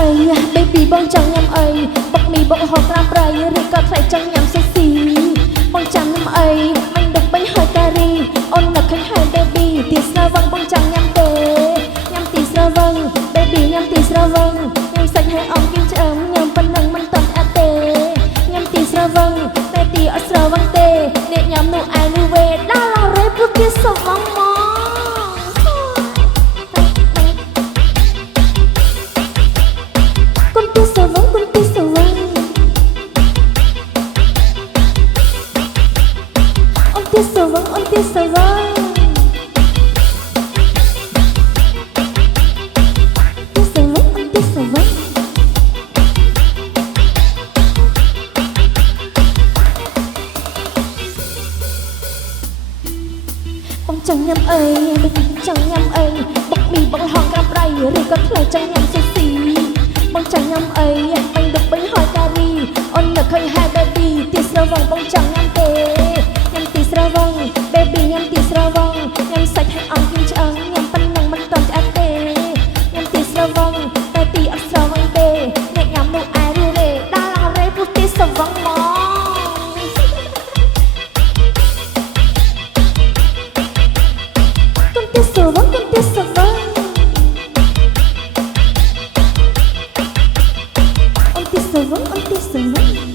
អី baby បងចង់ញ៉ាំអីបុកមីបុកហោក្រាមប្រៃឬក៏ថ្លៃចង់ញ៉ាំស៊ូស៊ីបងចាំញ៉ាំអីមិនដឹកបាញ់ហើយការីអូននឹកឃើញហើយ baby ទីស្រូវវងបងចង់ញ៉ាំទេញ៉ាំទីស្រូវវង baby ញ៉ាំទីស្រូវវងញ៉ាំសាច់ហើយអមគៀងឆ្អឹងញ៉ាំប៉ុណ្ណឹងមិនតាន់អត់ទេញ៉ាំទីស្រូវវងតែទីអត់ស្រូវវងទេអ្នកញ៉ាំនោះឯនោះវេដល់រ៉េព្រោះគេសុំមកon this surviveបងចង់ញ៉ាំអីចង់ញ៉ាំអីបុកមីបុកហងក្រាំប្រៃឬក៏ថ្លៃចង់ញ៉ាំស៊ូស៊ីបងចង់ញ៉ាំអីបាញ់ដឹកបាញ់ហើយការីអូននឹកឃើញហើយ baby ទីស្រូវវងបងចង់ញ៉ាំទេញ៉ាំទីស្រូវវង baby ញ៉ាំទីស្រូវវងញ៉ាំសាច់ហើយអមគៀងឆ្អឹងញ៉ាំប៉ុណ្ណឹងមិនតាន់ឆ្អែតទេញ៉ាំទីស្រូវវងតែទីអត់ស្រូវវងទេអ្នកញ៉ាំនោះឯរ៉េដល់រ៉េព្រោះទីស្រូវវងមកon this survive